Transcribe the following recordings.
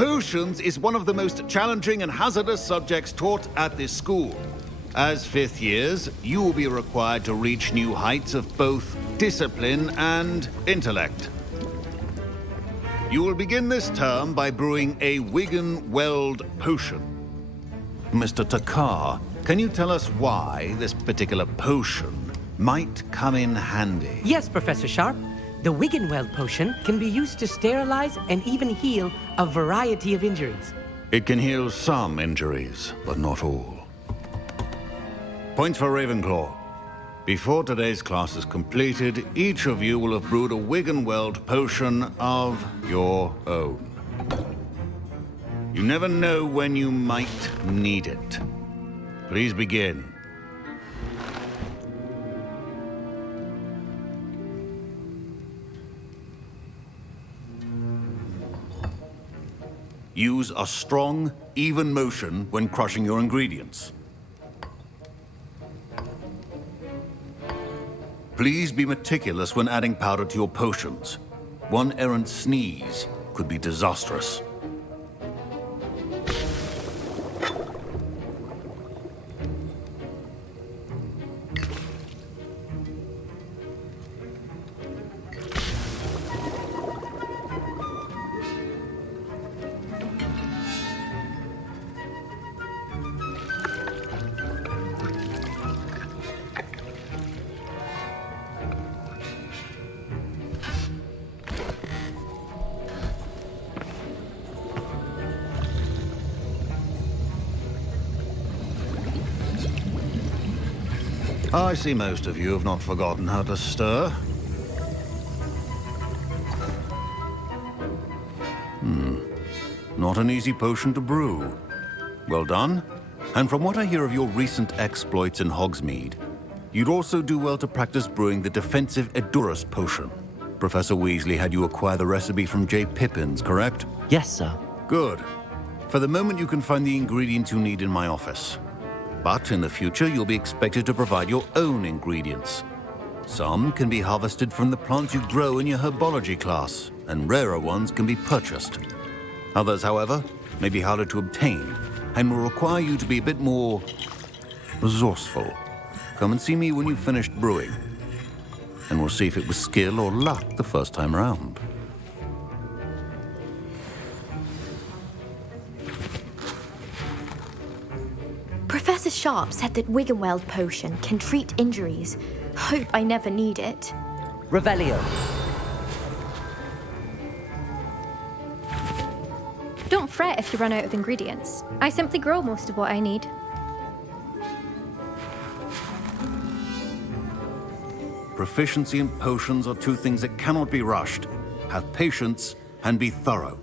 Potions is one of the most challenging and hazardous subjects taught at this school. As fifth years, you will be required to reach new heights of both discipline and intellect. You will begin this term by brewing a Wiggenweld potion. Mr. Takar, can you tell us why this particular potion might come in handy? Yes, Professor Sharp. The Wiggenweld potion can be used to sterilize and even heal a variety of injuries. It can heal some injuries, but not all. Points for Ravenclaw. Before today's class is completed, each of you will have brewed a Wiggenweld potion of your own. You never know when you might need it. Please begin. Use a strong, even motion when crushing your ingredients. Please be meticulous when adding powder to your potions. One errant sneeze could be disastrous. I see most of you have not forgotten how to stir. Not an easy potion to brew. Well done. And from what I hear of your recent exploits in Hogsmeade, you'd also do well to practice brewing the defensive Edurus potion. Professor Weasley had you acquire the recipe from J. Pippins, correct? Yes, sir. Good. For the moment, you can find the ingredients you need in my office. But in the future, you'll be expected to provide your own ingredients. Some can be harvested from the plants you grow in your herbology class, and rarer ones can be purchased. Others, however, may be harder to obtain, and will require you to be a bit more resourceful. Come and see me when you've finished brewing, and we'll see if it was skill or luck the first time around. Professor Sharp said that Wiggenweld potion can treat injuries. Hope I never need it. Revelio. Don't fret if you run out of ingredients. I simply grow most of what I need. Proficiency in potions are two things that cannot be rushed. Have patience and be thorough.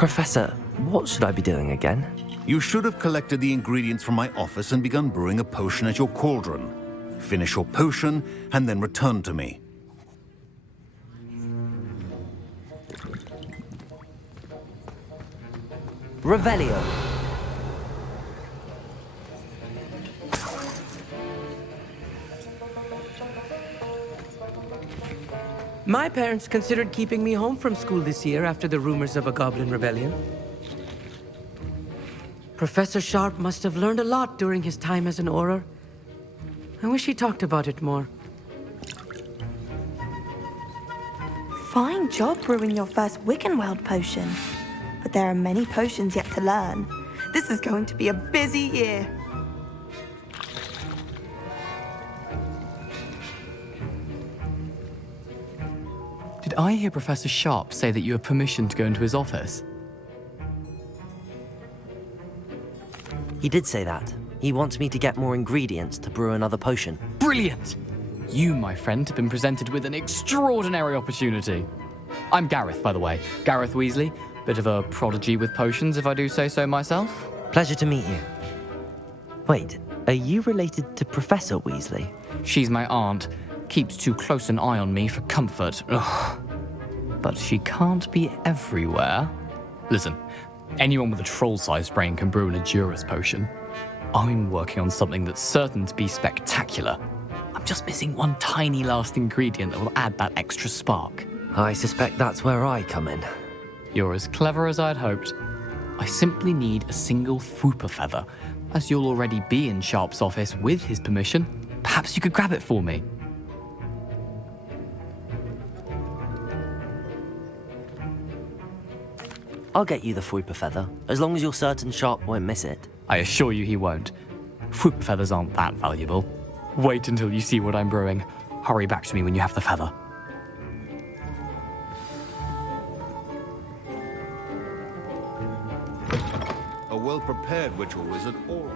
Professor, what should I be doing again? You should have collected the ingredients from my office and begun brewing a potion at your cauldron. Finish your potion and then return to me. Revelio. My parents considered keeping me home from school this year after the rumors of a goblin rebellion. Professor Sharp must have learned a lot during his time as an Auror. I wish he talked about it more. Fine job brewing your first Wiggenweld potion. But there are many potions yet to learn. This is going to be a busy year. Did I hear Professor Sharp say that you have permission to go into his office? He did say that. He wants me to get more ingredients to brew another potion. Brilliant! You, my friend, have been presented with an extraordinary opportunity. I'm Gareth, by the way. Gareth Weasley. Bit of a prodigy with potions, if I do say so myself. Pleasure to meet you. Wait, are you related to Professor Weasley? She's my aunt. Keeps too close an eye on me for comfort. Ugh. But she can't be everywhere. Listen, anyone with a troll-sized brain can brew an Edurus potion. I'm working on something that's certain to be spectacular. I'm just missing one tiny last ingredient that will add that extra spark. I suspect that's where I come in. You're as clever as I'd hoped. I simply need a single Fwooper feather. As you'll already be in Sharp's office with his permission, perhaps you could grab it for me. I'll get you the Fwooper feather, as long as you're certain Sharp won't miss it. I assure you he won't. Fwooper feathers aren't that valuable. Wait until you see what I'm brewing. Hurry back to me when you have the feather. A well-prepared ritual wizard or...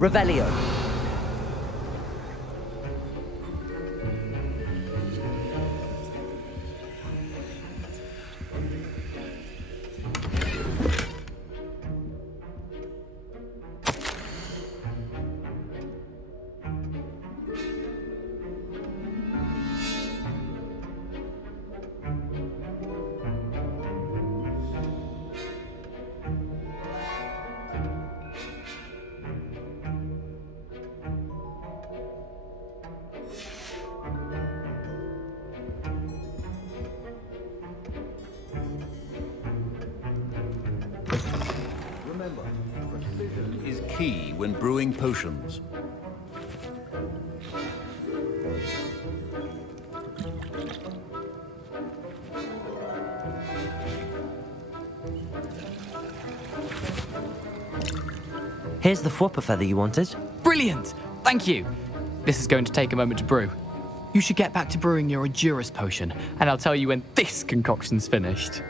Revelio. Remember, precision is key when brewing potions. Here's the Fwooper feather you wanted. Brilliant! Thank you! This is going to take a moment to brew. You should get back to brewing your Edurus potion, and I'll tell you when this concoction's finished.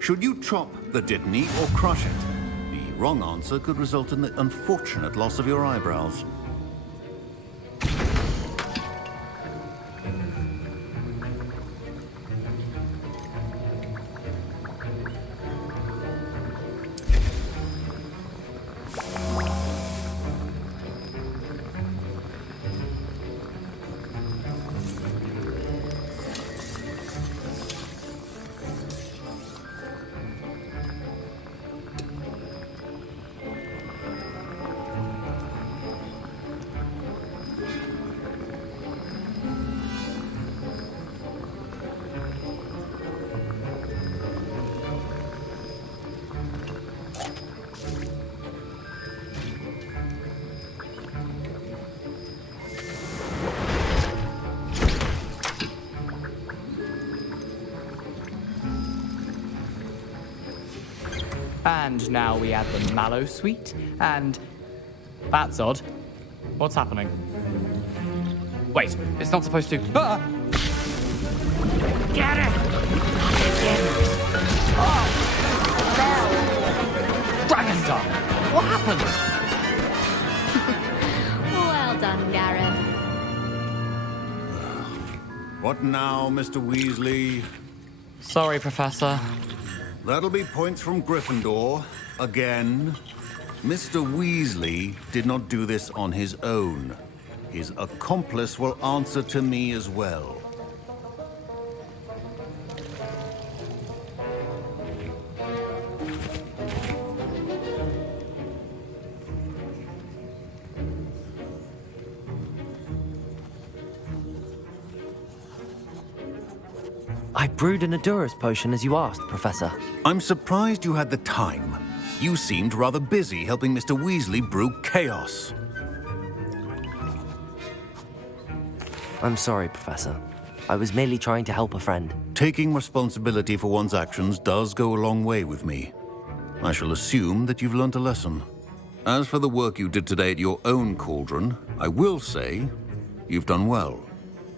Should you chop the Dittany or crush it? The wrong answer could result in the unfortunate loss of your eyebrows. And now we add the mallow sweet, and... That's odd. What's happening? Wait, it's not supposed to... Ah! Get it! Oh! No! Dragon Tongue! What happened? Well done, Gareth. What now, Mr. Weasley? Sorry, Professor. That'll be points from Gryffindor. Again. Mr. Weasley did not do this on his own. His accomplice will answer to me as well. I brewed an Edurus potion as you asked, Professor. I'm surprised you had the time. You seemed rather busy helping Mr. Weasley brew chaos. I'm sorry, Professor. I was merely trying to help a friend. Taking responsibility for one's actions does go a long way with me. I shall assume that you've learnt a lesson. As for the work you did today at your own cauldron, I will say you've done well.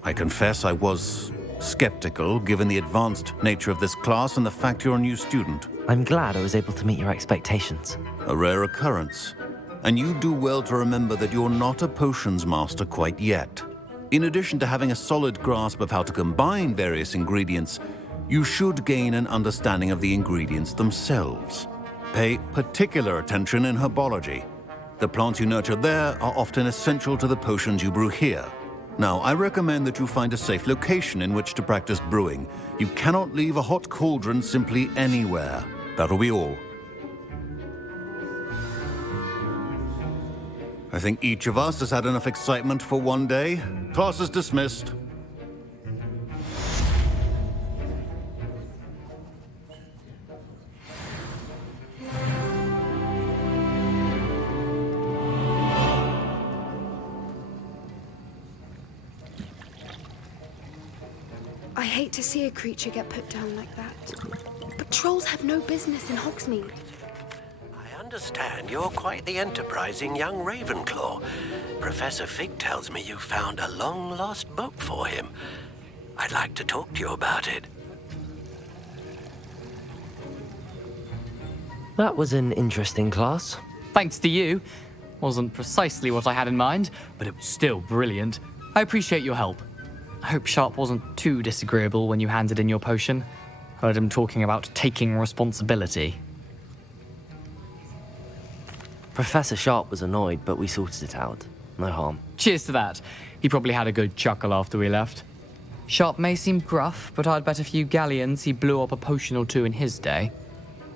I confess I was skeptical, given the advanced nature of this class and the fact you're a new student. I'm glad I was able to meet your expectations. A rare occurrence. And you do well to remember that you're not a potions master quite yet. In addition to having a solid grasp of how to combine various ingredients, you should gain an understanding of the ingredients themselves. Pay particular attention in herbology. The plants you nurture there are often essential to the potions you brew here. Now, I recommend that you find a safe location in which to practice brewing. You cannot leave a hot cauldron simply anywhere. That'll be all. I think each of us has had enough excitement for one day. Class is dismissed. I hate to see a creature get put down like that. But trolls have no business in Hogsmeade. I understand you're quite the enterprising young Ravenclaw. Professor Fig tells me you found a long-lost book for him. I'd like to talk to you about it. That was an interesting class. Thanks to you. Wasn't precisely what I had in mind, but it was still brilliant. I appreciate your help. I hope Sharp wasn't too disagreeable when you handed in your potion. Heard him talking about taking responsibility. Professor Sharp was annoyed, but we sorted it out. No harm. Cheers to that. He probably had a good chuckle after we left. Sharp may seem gruff, but I'd bet a few galleons he blew up a potion or two in his day.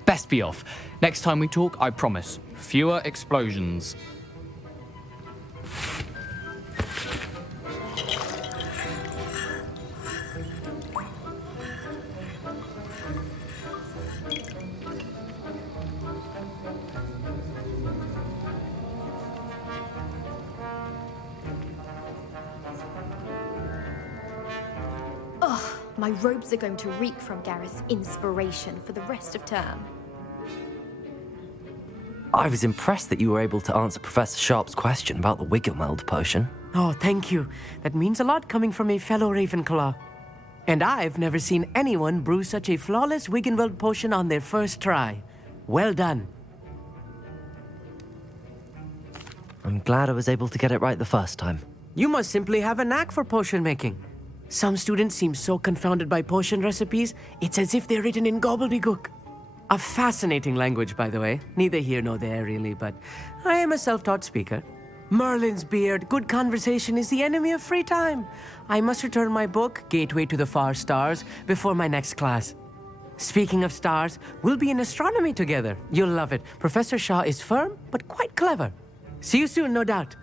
Best be off. Next time we talk, I promise, fewer explosions. My robes are going to reek from Gareth's inspiration for the rest of term. I was impressed that you were able to answer Professor Sharp's question about the Wiggenweld potion. Oh, thank you. That means a lot coming from a fellow Ravenclaw. And I've never seen anyone brew such a flawless Wiggenweld potion on their first try. Well done. I'm glad I was able to get it right the first time. You must simply have a knack for potion making. Some students seem so confounded by potion recipes, it's as if they're written in gobbledygook. A fascinating language, by the way. Neither here nor there, really, but I am a self-taught speaker. Merlin's beard, good conversation is the enemy of free time. I must return my book, Gateway to the Far Stars, before my next class. Speaking of stars, we'll be in astronomy together. You'll love it. Professor Shaw is firm, but quite clever. See you soon, no doubt.